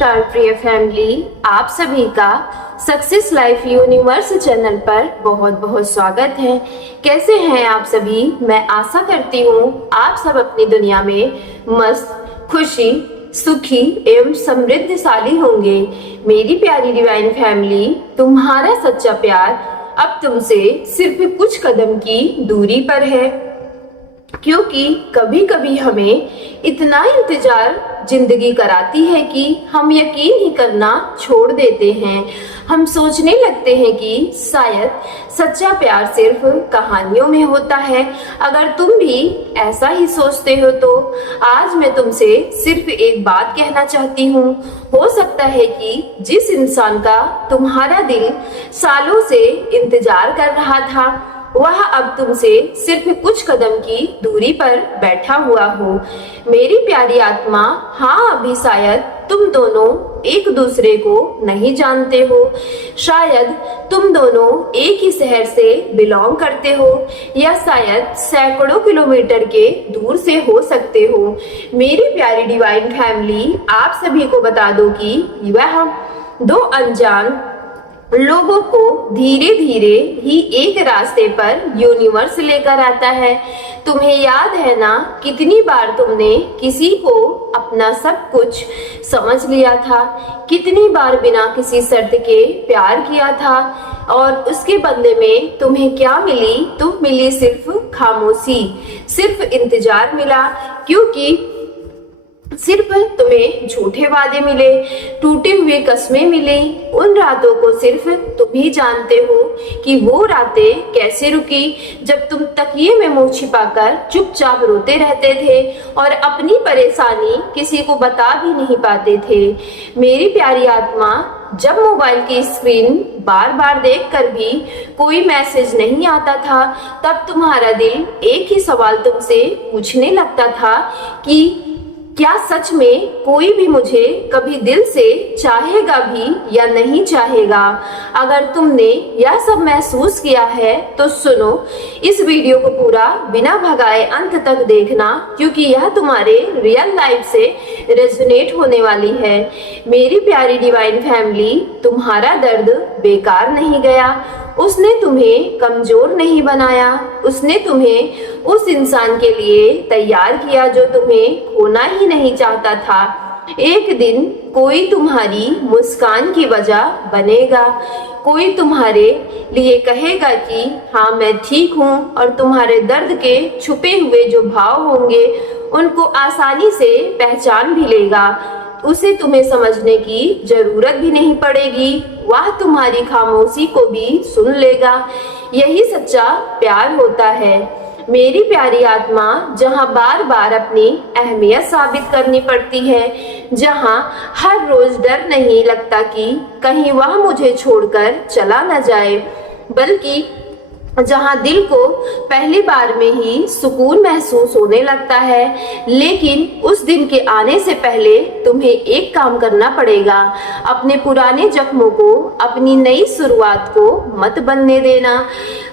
नमस्कार प्रिय फैमिली, आप सभी का सक्सेस लाइफ यूनिवर्स चैनल पर बहुत बहुत स्वागत है। कैसे हैं आप सभी? मैं आशा करती हूँ आप सब अपनी दुनिया में मस्त, खुशी, सुखी एवं समृद्धशाली होंगे। मेरी प्यारी डिवाइन फैमिली, तुम्हारा सच्चा प्यार अब तुमसे सिर्फ कुछ कदम की दूरी पर है, क्योंकि कभी कभी हमें इतना इंतजार जिंदगी कराती है कि हम यकीन ही करना छोड़ देते हैं। हम सोचने लगते हैं कि शायद सच्चा प्यार सिर्फ कहानियों में होता है। अगर तुम भी ऐसा ही सोचते हो तो आज मैं तुमसे सिर्फ एक बात कहना चाहती हूँ। हो सकता है कि जिस इंसान का तुम्हारा दिल सालों से इंतजार कर रहा था वह अब तुमसे सिर्फ कुछ कदम की दूरी पर बैठा हुआ हो। मेरी प्यारी आत्मा, हाँ, अभी शायद तुम दोनों एक दूसरे को नहीं जानते हो, शायद तुम दोनों एक ही शहर से बिलोंग करते हो या शायद सैकड़ों किलोमीटर के दूर से हो सकते हो। मेरी प्यारी डिवाइन फैमिली, आप सभी को बता दो कि वह दो अनजान लोगों को धीरे धीरे ही एक रास्ते पर यूनिवर्स लेकर आता है। तुम्हें याद है ना, कितनी बार तुमने किसी को अपना सब कुछ समझ लिया था, कितनी बार बिना किसी शर्त के प्यार किया था और उसके बदले में तुम्हें क्या मिली? तुम मिली सिर्फ खामोशी, सिर्फ इंतजार मिला, क्योंकि सिर्फ तुम्हें झूठे वादे मिले, टूटे हुए कस्में मिली। उन रातों को सिर्फ तुम ही जानते हो कि वो रातें कैसे रुकी, जब तुम तकिए में मुंह छिपाकर चुपचाप रोते रहते थे और अपनी परेशानी किसी को बता भी नहीं पाते थे। मेरी प्यारी आत्मा, जब मोबाइल की स्क्रीन बार बार देखकर भी कोई मैसेज नहीं आता था, तब तुम्हारा दिल एक ही सवाल तुमसे पूछने लगता था कि क्या सच में कोई भी मुझे कभी दिल से चाहेगा भी या नहीं चाहेगा? अगर तुमने यह सब महसूस किया है तो सुनो, इस वीडियो को पूरा बिना भगाए अंत तक देखना, क्योंकि यह तुम्हारे रियल लाइफ से रेजोनेट होने वाली है। मेरी प्यारी डिवाइन फैमिली, तुम्हारा दर्द बेकार नहीं गया। उसने तुम्हें कमजोर नहीं बनाया, उसने तुम्हें उस इंसान के लिए तैयार किया जो तुम्हें खोना ही नहीं चाहता था। एक दिन कोई तुम्हारी मुस्कान की वजह बनेगा, कोई तुम्हारे लिए कहेगा कि हाँ मैं ठीक हूँ, और तुम्हारे दर्द के छुपे हुए जो भाव होंगे उनको आसानी से पहचान भी लेगा। उसे तुम्हें समझने की जरूरत भी नहीं पड़ेगी, वह तुम्हारी खामोशी को भी सुन लेगा। यही सच्चा प्यार होता है मेरी प्यारी आत्मा, जहाँ बार बार अपनी अहमियत साबित करनी पड़ती है, जहाँ हर रोज डर नहीं लगता कि कहीं वह मुझे छोड़कर चला न जाए, बल्कि जहाँ दिल को पहली बार में ही सुकून महसूस होने लगता है। लेकिन उस दिन के आने से पहले तुम्हें एक काम करना पड़ेगा। अपने पुराने जख्मों को अपनी नई शुरुआत को मत बनने देना।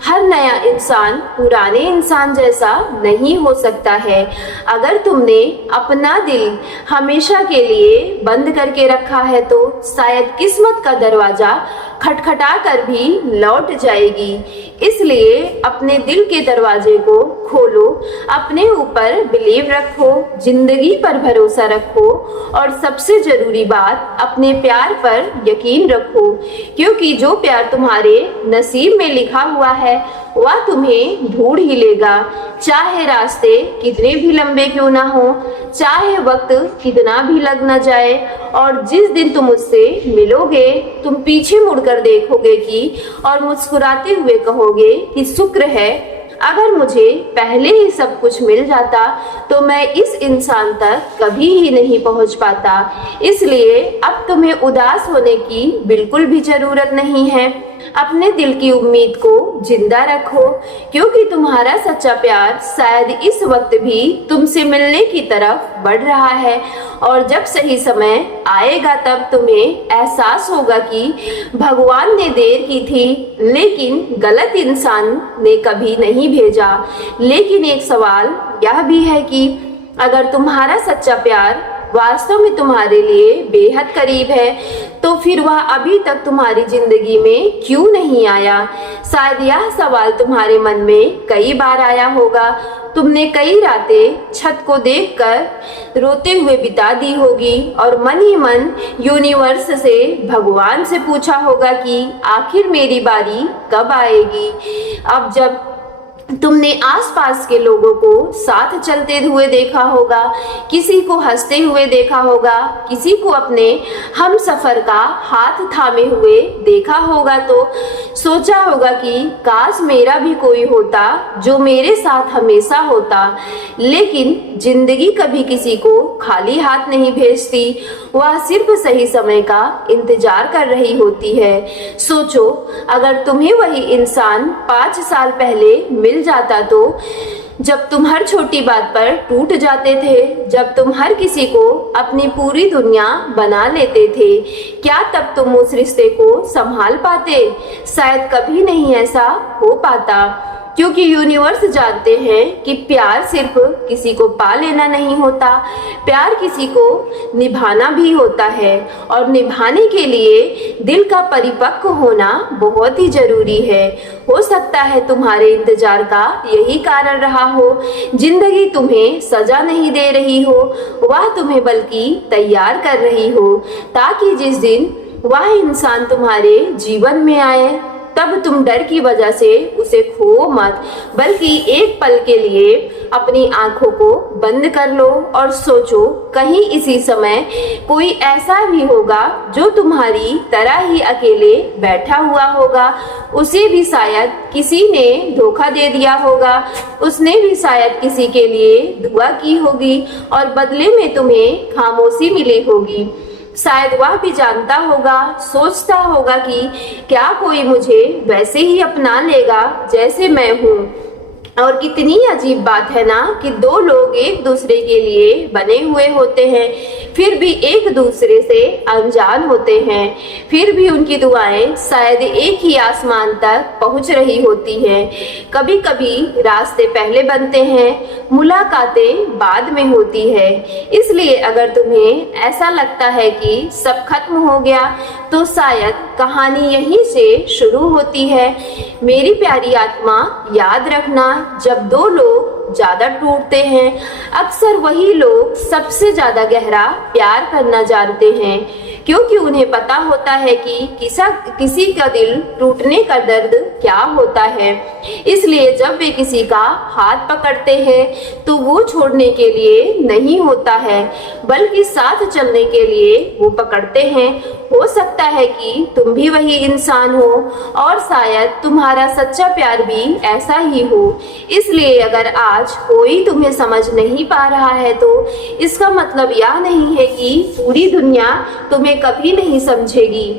हर नया इंसान पुराने इंसान जैसा नहीं हो सकता है। अगर तुमने अपना दिल हमेशा के लिए बंद करके रखा है तो शायद किस्मत का दरवाजा खटखटा कर भी लौट जाएगी। इसलिए अपने दिल के दरवाजे को खोलो, अपने ऊपर बिलीव रखो, जिंदगी पर भरोसा रखो और सबसे जरूरी बात, अपने प्यार पर यकीन रखो, क्योंकि जो प्यार तुम्हारे नसीब में लिखा हुआ है वह तुम्हें ढूंढ ही लेगा। चाहे रास्ते कितने भी लंबे क्यों ना हो, चाहे वक्त कितना भी लग न जाए, और जिस दिन तुम उससे मिलोगे तुम पीछे मुड़कर देखोगे कि और मुस्कुराते हुए कहोगे कि शुक्र है, अगर मुझे पहले ही सब कुछ मिल जाता तो मैं इस इंसान तक कभी ही नहीं पहुंच पाता। इसलिए अब तुम्हें उदास होने की बिल्कुल भी जरूरत नहीं है। अपने दिल की उम्मीद को जिंदा रखो, क्योंकि तुम्हारा सच्चा प्यार शायद इस वक्त भी तुमसे मिलने की तरफ बढ़ रहा है, और जब सही समय आएगा तब तुम्हें एहसास होगा कि भगवान ने देर की थी, लेकिन गलत इंसान ने कभी नहीं भेजा। लेकिन एक सवाल यह भी है कि अगर तुम्हारा सच्चा प्यार वास्तव में तुम्हारे लिए बेहद करीब है, तो फिर वह अभी तक तुम्हारी जिंदगी में क्यों नहीं आया? शायद यह सवाल तुम्हारे मन में कई बार आया होगा। तुमने कई रातें छत को देखकर रोते हुए बिता दी होगी और मन ही मन यूनिवर्स से, भगवान से पूछा होगा कि आखिर मेरी बारी कब आएगी। अब जब तुमने आसपास के लोगों को साथ चलते हुए देखा होगा, किसी को हंसते हुए देखा होगा, किसी को अपने हम सफर का हाथ थामे हुए देखा होगा, तो सोचा होगा कि काश मेरा भी कोई होता जो मेरे साथ हमेशा होता। लेकिन जिंदगी कभी किसी को खाली हाथ नहीं भेजती, वह सिर्फ सही समय का इंतजार कर रही होती है। सोचो, अगर तुम्हें वही इंसान 5 साल पहले मिल जाता, तो जब तुम हर छोटी बात पर टूट जाते थे, जब तुम हर किसी को अपनी पूरी दुनिया बना लेते थे, क्या तब तुम उस रिश्ते को संभाल पाते? शायद कभी नहीं ऐसा हो पाता, क्योंकि यूनिवर्स जानते हैं कि प्यार सिर्फ किसी को पा लेना नहीं होता, प्यार किसी को निभाना भी होता है, और निभाने के लिए दिल का परिपक्व होना बहुत ही जरूरी है। हो सकता है तुम्हारे इंतजार का यही कारण रहा हो। जिंदगी तुम्हें सजा नहीं दे रही हो, वह तुम्हें बल्कि तैयार कर रही हो, ताकि जिस दिन वह इंसान तुम्हारे जीवन में आए, तब तुम डर की वजह से उसे खो मत, बल्कि एक पल के लिए अपनी आंखों को बंद कर लो और सोचो, कहीं इसी समय कोई ऐसा भी होगा जो तुम्हारी तरह ही अकेले बैठा हुआ होगा। उसे भी शायद किसी ने धोखा दे दिया होगा, उसने भी शायद किसी के लिए दुआ की होगी और बदले में तुम्हें खामोशी मिली होगी। शायद वह भी जानता होगा, सोचता होगा कि क्या कोई मुझे वैसे ही अपना लेगा जैसे मैं हूँ। और कितनी अजीब बात है ना कि दो लोग एक दूसरे के लिए बने हुए होते हैं, फिर भी एक दूसरे से अनजान होते हैं, फिर भी उनकी दुआएं शायद एक ही आसमान तक पहुंच रही होती हैं। कभी कभी रास्ते पहले बनते हैं, मुलाकातें बाद में होती है। इसलिए अगर तुम्हें ऐसा लगता है कि सब खत्म हो गया, तो शायद कहानी यहीं से शुरू होती है। मेरी प्यारी आत्मा, याद रखना, जब दो लोग ज्यादा टूटते हैं, अक्सर वही लोग सबसे ज्यादा गहरा प्यार करना जानते हैं, क्योंकि उन्हें पता होता है कि किसी का दिल टूटने का दर्द क्या होता है। इसलिए जब वे किसी का हाथ पकड़ते हैं तो वो छोड़ने के लिए नहीं होता है, बल्कि साथ चलने के लिए वो पकड़ते हैं। हो सकता है कि तुम भी वही इंसान हो, और शायद तुम्हारा सच्चा प्यार भी ऐसा ही हो। इसलिए अगर आज कोई तुम्हें समझ नहीं पा रहा है, तो इसका मतलब यह नहीं है कि पूरी दुनिया तुम्हें कभी नहीं समझेगी।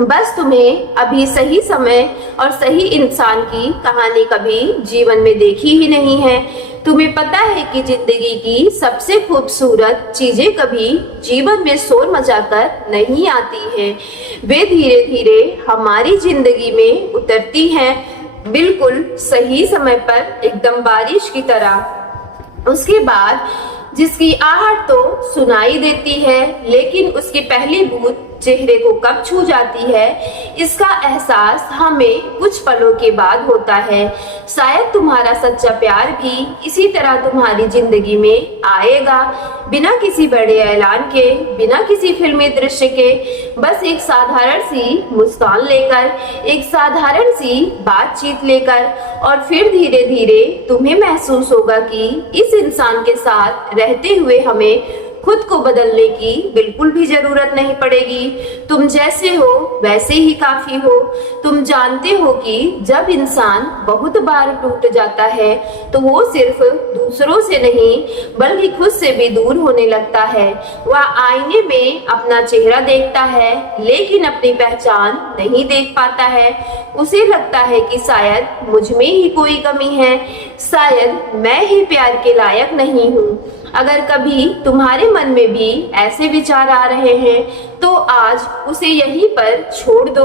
बस तुम्हें अभी सही समय और सही इंसान की कहानी कभी जीवन में देखी ही नहीं है। तुम्हें पता है कि जिंदगी की सबसे खूबसूरत चीजें कभी जीवन में शोर मचाकर नहीं आती हैं, वे धीरे धीरे हमारी जिंदगी में उतरती हैं, बिल्कुल सही समय पर, एकदम बारिश की तरह। उसके बाद जिसकी आहट तो सुनाई देती है, लेकिन उसकी पहली बूंद चेहरे को कब छू जाती है, इसका एहसास हमें कुछ पलों के बाद होता है। शायद तुम्हारा सच्चा प्यार भी इसी तरह तुम्हारी जिंदगी में आएगा, बिना किसी बड़े ऐलान के, बिना किसी फिल्मी दृश्य के, बस एक साधारण सी मुस्कान लेकर, एक साधारण सी बातचीत लेकर, और फिर धीरे धीरे तुम्हें महसूस होगा कि इस इंसान के साथ रहते हुए हमें खुद को बदलने की बिल्कुल भी जरूरत नहीं पड़ेगी। तुम जैसे हो वैसे ही काफी हो। तुम जानते हो कि जब इंसान बहुत बार टूट जाता है, तो वो सिर्फ दूसरों से नहीं बल्कि खुद से भी दूर होने लगता है। वह आईने में अपना चेहरा देखता है, लेकिन अपनी पहचान नहीं देख पाता है। उसे लगता है कि शायद मुझ में ही कोई कमी है, शायद मैं ही प्यार के लायक नहीं हूँ। अगर कभी तुम्हारे मन में भी ऐसे विचार आ रहे हैं तो आज उसे यहीं पर छोड़ दो,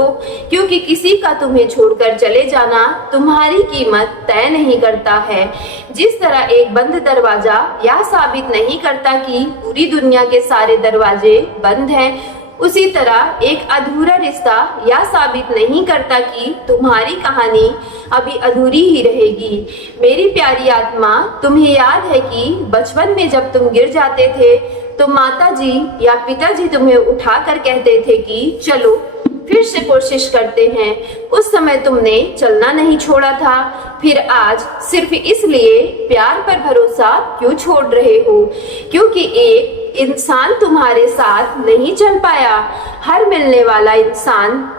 क्योंकि किसी का तुम्हें छोड़कर चले जाना तुम्हारी कीमत तय नहीं करता है। जिस तरह एक बंद दरवाजा यह साबित नहीं करता कि पूरी दुनिया के सारे दरवाजे बंद हैं, उसी तरह एक अधूरा रिश्ता यह साबित नहीं करता कि तुम्हारी कहानी अभी अधूरी ही रहेगी। मेरी प्यारी आत्मा, तुम्हें याद है कि बचपन में जब तुम गिर जाते थे तो माताजी या पिताजी तुम्हें उठाकर कहते थे कि चलो फिर से कोशिश करते हैं। उस समय तुमने चलना नहीं छोड़ा था, फिर आज सिर्फ इसलिए प्यार पर भरोसा क्यों छोड़ रहे हो क्योंकि एक इंसान तुम्हारे साथ नहीं चल पाया। हर मिलने वाला इंसान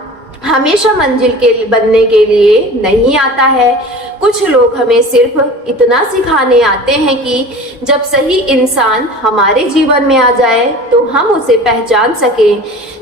हमेशा मंजिल के बनने के लिए नहीं आता है। कुछ लोग हमें सिर्फ इतना सिखाने आते हैं कि जब सही इंसान हमारे जीवन में आ जाए तो हम उसे पहचान सके।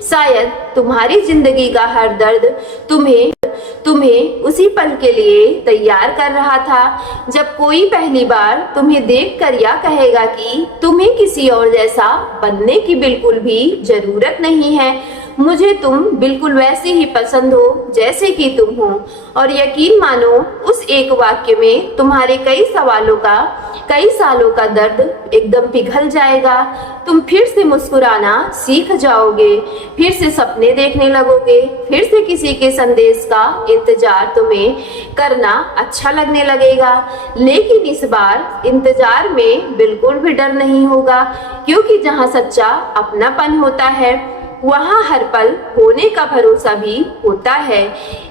शायद तुम्हारी जिंदगी का हर दर्द तुम्हें उसी पल के लिए तैयार कर रहा था, जब कोई पहली बार तुम्हें देखकर यह कहेगा कि तुम्हें किसी और जैसा बनने की बिल्कुल भी जरूरत नहीं है। मुझे तुम बिल्कुल वैसे ही पसंद हो जैसे कि तुम हो। और यकीन मानो, उस एक वाक्य में तुम्हारे कई सालों का दर्द एकदम पिघल जाएगा। तुम फिर से मुस्कुराना सीख जाओगे, फिर से सपने देखने लगोगे, फिर से किसी के संदेश का इंतजार तुम्हें करना अच्छा लगने लगेगा। लेकिन इस बार इंतजार में बिल्कुल भी डर नहीं होगा, क्योंकि जहाँ सच्चा अपनापन होता है वहाँ हर पल होने का भरोसा भी होता है।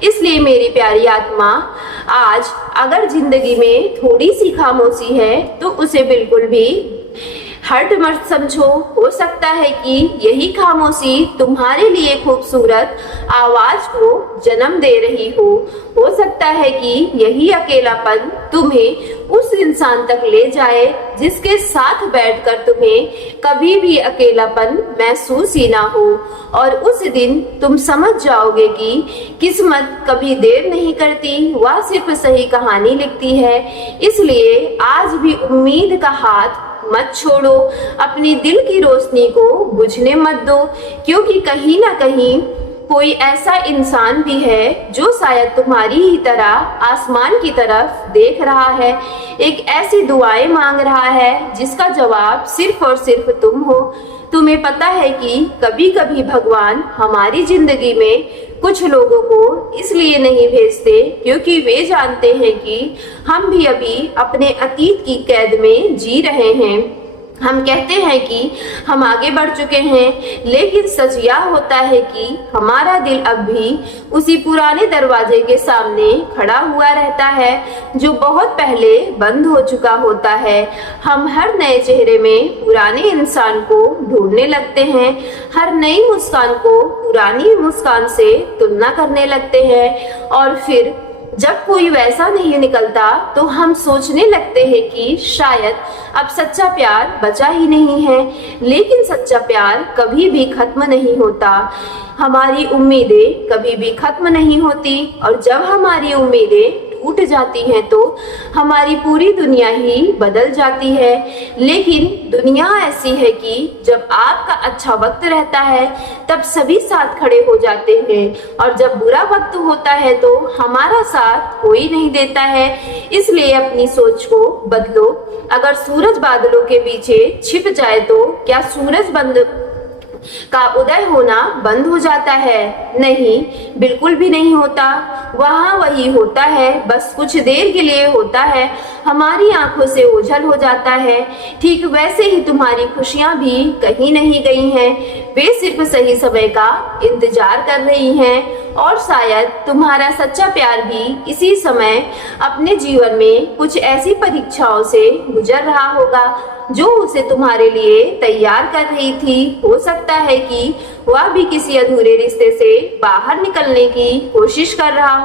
इसलिए मेरी प्यारी आत्मा, आज अगर जिंदगी में थोड़ी सी खामोशी है तो उसे बिल्कुल भी हर्ट मत समझो। हो सकता है कि यही खामोशी तुम्हारे लिए खूबसूरत आवाज को जन्म दे रही हो सकता है कि यही अकेलापन तुम्हें उस इंसान तक ले जाए जिसके साथ बैठकर तुम्हें कभी भी अकेलापन महसूस ही ना हो। और उस दिन तुम समझ जाओगे कि किस्मत कभी देर नहीं करती, वह सिर्फ सही कहानी लिखती है। इसलिए आज भी उम्मीद का हाथ मत छोड़ो, अपनी दिल की रोशनी को बुझने मत दो, क्योंकि कहीं ना कहीं कोई ऐसा इंसान भी है जो शायद तुम्हारी ही तरह आसमान की तरफ देख रहा है, एक ऐसी दुआएं मांग रहा है जिसका जवाब सिर्फ और सिर्फ तुम हो। तुम्हें पता है कि कभी कभी भगवान हमारी जिंदगी में कुछ लोगों को इसलिए नहीं भेजते क्योंकि वे जानते हैं कि हम भी अभी अपने अतीत की कैद में जी रहे हैं। हम कहते हैं कि हम आगे बढ़ चुके हैं, लेकिन सच यह होता है कि हमारा दिल अब भी उसी पुराने दरवाजे के सामने खड़ा हुआ रहता है जो बहुत पहले बंद हो चुका होता है। हम हर नए चेहरे में पुराने इंसान को ढूंढने लगते हैं, हर नई मुस्कान को पुरानी मुस्कान से तुलना करने लगते हैं, और फिर जब कोई वैसा नहीं निकलता तो हम सोचने लगते हैं कि शायद अब सच्चा प्यार बचा ही नहीं है। लेकिन सच्चा प्यार कभी भी खत्म नहीं होता, हमारी उम्मीदें कभी भी खत्म नहीं होती, और जब हमारी उम्मीदें टूट जाती हैं तो हमारी पूरी दुनिया ही बदल जाती है। लेकिन दुनिया ऐसी है कि जब आपका अच्छा वक्त रहता है तब सभी साथ खड़े हो जाते हैं, और जब बुरा वक्त होता है तो हमारा साथ कोई नहीं देता है। इसलिए अपनी सोच को बदलो। अगर सूरज बादलों के पीछे छिप जाए तो क्या सूरज का उदय होना बंद हो जाता है? नहीं, बिल्कुल भी नहीं होता। वहाँ वही होता है, बस कुछ देर के लिए होता है, हमारी आंखों से ओझल हो जाता है। ठीक वैसे ही तुम्हारी खुशियाँ भी कहीं नहीं गई हैं, वे सिर्फ सही समय का इंतजार कर रही हैं। और शायद तुम्हारा सच्चा प्यार भी इसी समय अपने जीवन में कुछ ऐसी परीक्षाओं से गुजर रहा होगा जो उसे तुम्हारे लिए तैयार कर रही थी। हो सकता है कि वह भी किसी अधूरे रिश्ते से बाहर निकलने की कोशिश कर रहा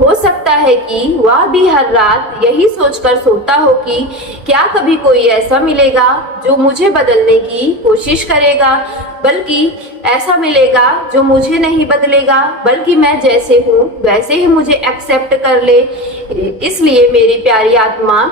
हो सकता है कि वह भी हर रात यही सोचकर सोता हो कि क्या कभी कोई ऐसा मिलेगा जो मुझे बदलने की कोशिश करेगा, बल्कि ऐसा मिलेगा जो मुझे नहीं बदलेगा, बल्कि मैं जैसे हूँ वैसे ही मुझे एक्सेप्ट कर ले। इसलिए मेरी प्यारी आत्मा,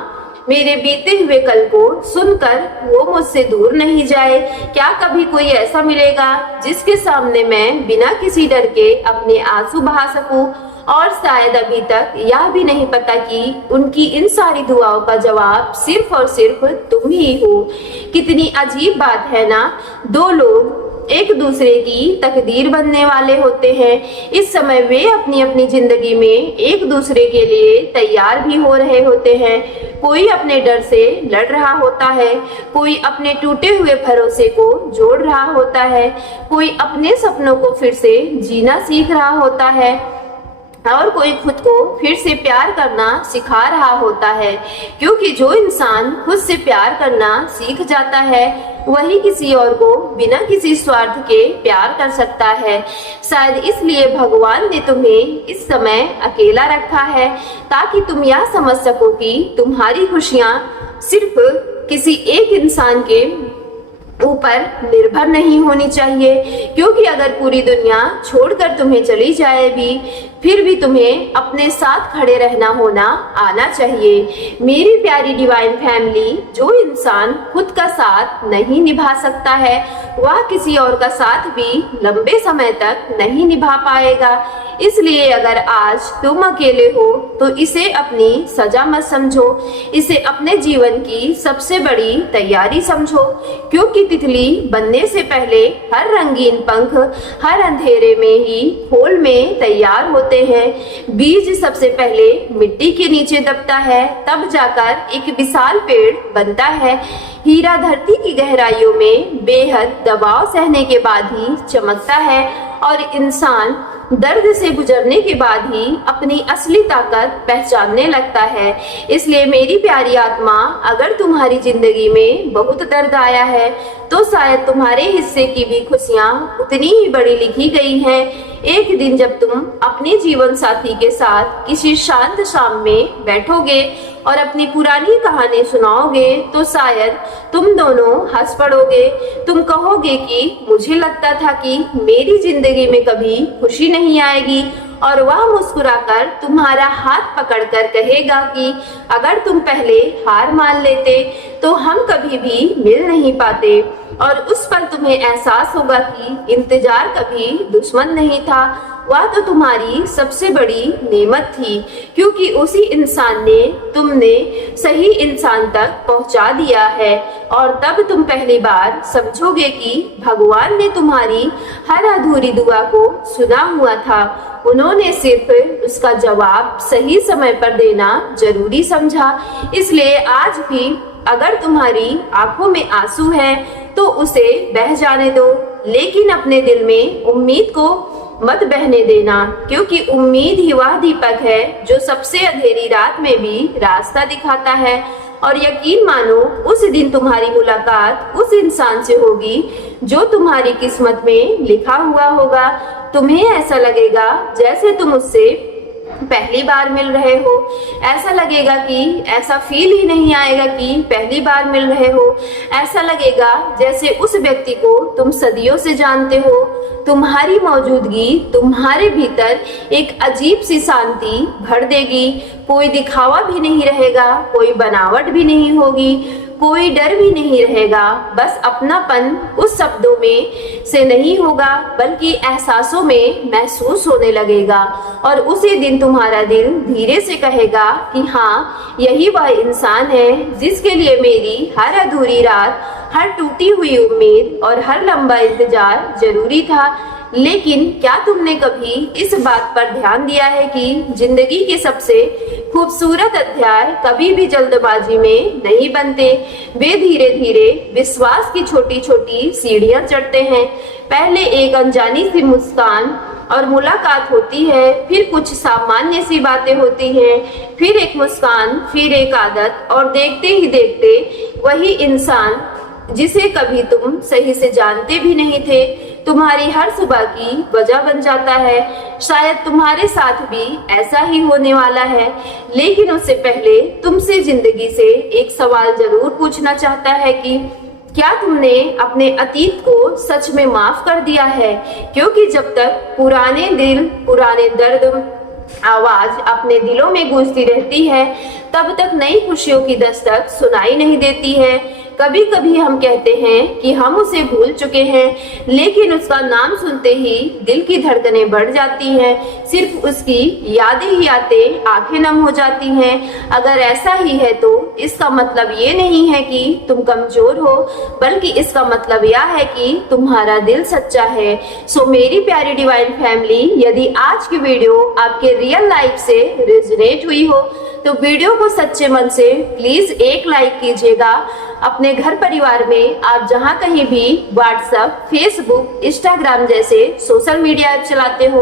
मेरे बीते हुए कल को सुनकर वो मुझसे दूर नहीं जाए। क्या कभी कोई ऐसा मिलेगा जिसके सामने मैं बिना किसी डर के अपने आंसू बहा सकूं? और शायद अभी तक यह भी नहीं पता कि उनकी इन सारी दुआओं का जवाब सिर्फ और सिर्फ तुम ही हो। कितनी अजीब बात है ना, दो लोग एक दूसरे की तकदीर बनने वाले होते हैं। इस समय वे अपनी अपनी जिंदगी में एक दूसरे के लिए तैयार भी हो रहे होते हैं। कोई अपने डर से लड़ रहा होता है, कोई अपने टूटे हुए भरोसे को जोड़ रहा होता है, कोई अपने सपनों को फिर से जीना सीख रहा होता है और कोई खुद को फिर से प्यार करना सिखा रहा होता है। क्योंकि जो इंसान खुद से प्यार करना सीख जाता है वही किसी और को बिना किसी स्वार्थ के प्यार कर सकता है। शायद इसलिए भगवान ने तुम्हें इस समय अकेला रखा है ताकि तुम यह समझ सको कि तुम्हारी खुशियां सिर्फ किसी एक इंसान के ऊपर निर्भर नहीं होनी चाहिए। क्योंकि अगर पूरी दुनिया छोड़कर तुम्हें चली जाए भी फिर भी तुम्हें अपने साथ खड़े रहना होना आना चाहिए। मेरी प्यारी डिवाइन फैमिली, जो इंसान खुद का साथ नहीं निभा सकता है वह किसी और का साथ भी लंबे समय तक नहीं निभा पाएगा। इसलिए अगर आज तुम अकेले हो तो इसे अपनी सजा मत समझो, इसे अपने जीवन की सबसे बड़ी तैयारी समझो। क्योंकि तितली बनने से पहले हर रंगीन पंख हर अंधेरे में ही खोल में तैयार होते हैं। बीज सबसे पहले मिट्टी के नीचे दबता है, तब जाकर एक विशाल पेड़ बनता है। हीरा धरती की गहराइयों में बेहद दबाव सहने के बाद ही चमकता है और इंसान दर्द से गुजरने के बाद ही अपनी असली ताकत पहचानने लगता है। इसलिए मेरी प्यारी आत्मा, अगर तुम्हारी जिंदगी में बहुत दर्द आया है तो शायद तुम्हारे हिस्से की भी खुशियां उतनी ही बड़ी लिखी गई हैं। एक दिन जब तुम अपने जीवन साथी के साथ किसी शांत शाम में बैठोगे और अपनी पुरानी कहानी सुनाओगे तो शायद तुम दोनों हंस पड़ोगे। तुम कहोगे कि मुझे लगता था कि मेरी जिंदगी में कभी खुशी नहीं आएगी, और वह मुस्कुराकर तुम्हारा हाथ पकड़कर कहेगा कि अगर तुम पहले हार मान लेते तो हम कभी भी मिल नहीं पाते। और उस पर तुम्हें एहसास होगा कि इंतजार कभी दुश्मन नहीं था, वह तो तुम्हारी सबसे बड़ी नेमत थी। क्योंकि उसी इंसान ने तुमने सही इंसान तक पहुंचा दिया है। और तब तुम पहली बार समझोगे कि भगवान ने तुम्हारी हर अधूरी दुआ को सुना हुआ था। उन्होंने सिर्फ उसका जवाब सही समय पर देना जरूरी समझा। इसलिए आज भी अगर तुम्हारी आंखों में आंसू है तो उसे बह जाने दो, लेकिन अपने दिल में उम्मीद को मत बहने देना। क्योंकि उम्मीद ही वह दीपक है जो सबसे अंधेरी रात में भी रास्ता दिखाता है। और यकीन मानो, उस दिन तुम्हारी मुलाकात उस इंसान से होगी जो तुम्हारी किस्मत में लिखा हुआ होगा। तुम्हें ऐसा लगेगा जैसे तुम उससे पहली बार मिल रहे हो। ऐसा लगेगा कि ऐसा फील ही नहीं आएगा कि पहली बार मिल रहे हो। ऐसा लगेगा जैसे उस व्यक्ति को तुम सदियों से जानते हो। तुम्हारी मौजूदगी तुम्हारे भीतर एक अजीब सी शांति भर देगी। कोई दिखावा भी नहीं रहेगा, कोई बनावट भी नहीं होगी, कोई डर भी नहीं रहेगा। बस अपनापन उस शब्दों में से नहीं होगा बल्कि एहसासों में महसूस होने लगेगा। और उसी दिन तुम्हारा दिल धीरे से कहेगा कि हाँ, यही वह इंसान है जिसके लिए मेरी हर अधूरी रात, हर टूटी हुई उम्मीद और हर लंबा इंतजार जरूरी था। लेकिन क्या तुमने कभी इस बात पर ध्यान दिया है कि जिंदगी के सबसे खूबसूरत अध्याय कभी भी जल्दबाजी में नहीं बनते। वे धीरे धीरे विश्वास की छोटी छोटी सीढ़ियां चढ़ते हैं। पहले एक अनजानी सी मुस्कान और मुलाकात होती है, फिर कुछ सामान्य सी बातें होती हैं, फिर एक मुस्कान, फिर एक आदत, और देखते ही देखते वही इंसान जिसे कभी तुम सही से जानते भी नहीं थे तुम्हारी हर सुबह की वजह बन जाता है। शायद तुम्हारे साथ भी ऐसा ही होने वाला है। लेकिन उससे पहले तुमसे जिंदगी से एक सवाल जरूर पूछना चाहता है कि क्या तुमने अपने अतीत को सच में माफ कर दिया है? क्योंकि जब तक पुराने दिल, पुराने दर्द आवाज अपने दिलों में गूंजती रहती है, तब तक नई खुशियों की दस्तक सुनाई नहीं देती है। कभी कभी हम कहते हैं कि हम उसे भूल चुके हैं, लेकिन उसका नाम सुनते ही दिल की धड़कनें बढ़ जाती हैं। सिर्फ उसकी यादें ही आते आंखें नम हो जाती हैं। अगर ऐसा ही है तो इसका मतलब ये नहीं है कि तुम कमजोर हो, बल्कि इसका मतलब यह है कि तुम्हारा दिल सच्चा है। सो मेरी प्यारी डिवाइन फैमिली, यदि आज की वीडियो आपके रियल लाइफ से रेजोनेट हुई हो तो वीडियो को सच्चे मन से प्लीज एक लाइक कीजिएगा। अपने घर परिवार में आप जहां कहीं भी व्हाट्सएप, फेसबुक, इंस्टाग्राम जैसे सोशल मीडिया ऐप चलाते हो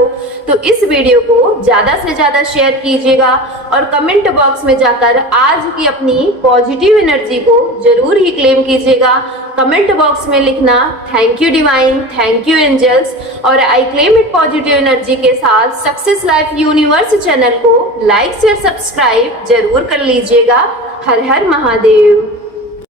तो इस वीडियो को ज्यादा से ज्यादा शेयर कीजिएगा और कमेंट बॉक्स में जाकर आज की अपनी पॉजिटिव एनर्जी को जरूर ही क्लेम कीजिएगा। कमेंट बॉक्स में लिखना thank you divine, thank you angels और I claim it positive energy के साथ सक्सेस लाइफ यूनिवर्स चैनल को लाइक शेयर सब्सक्राइब जरूर कर लीजिएगा। हर हर महादेव।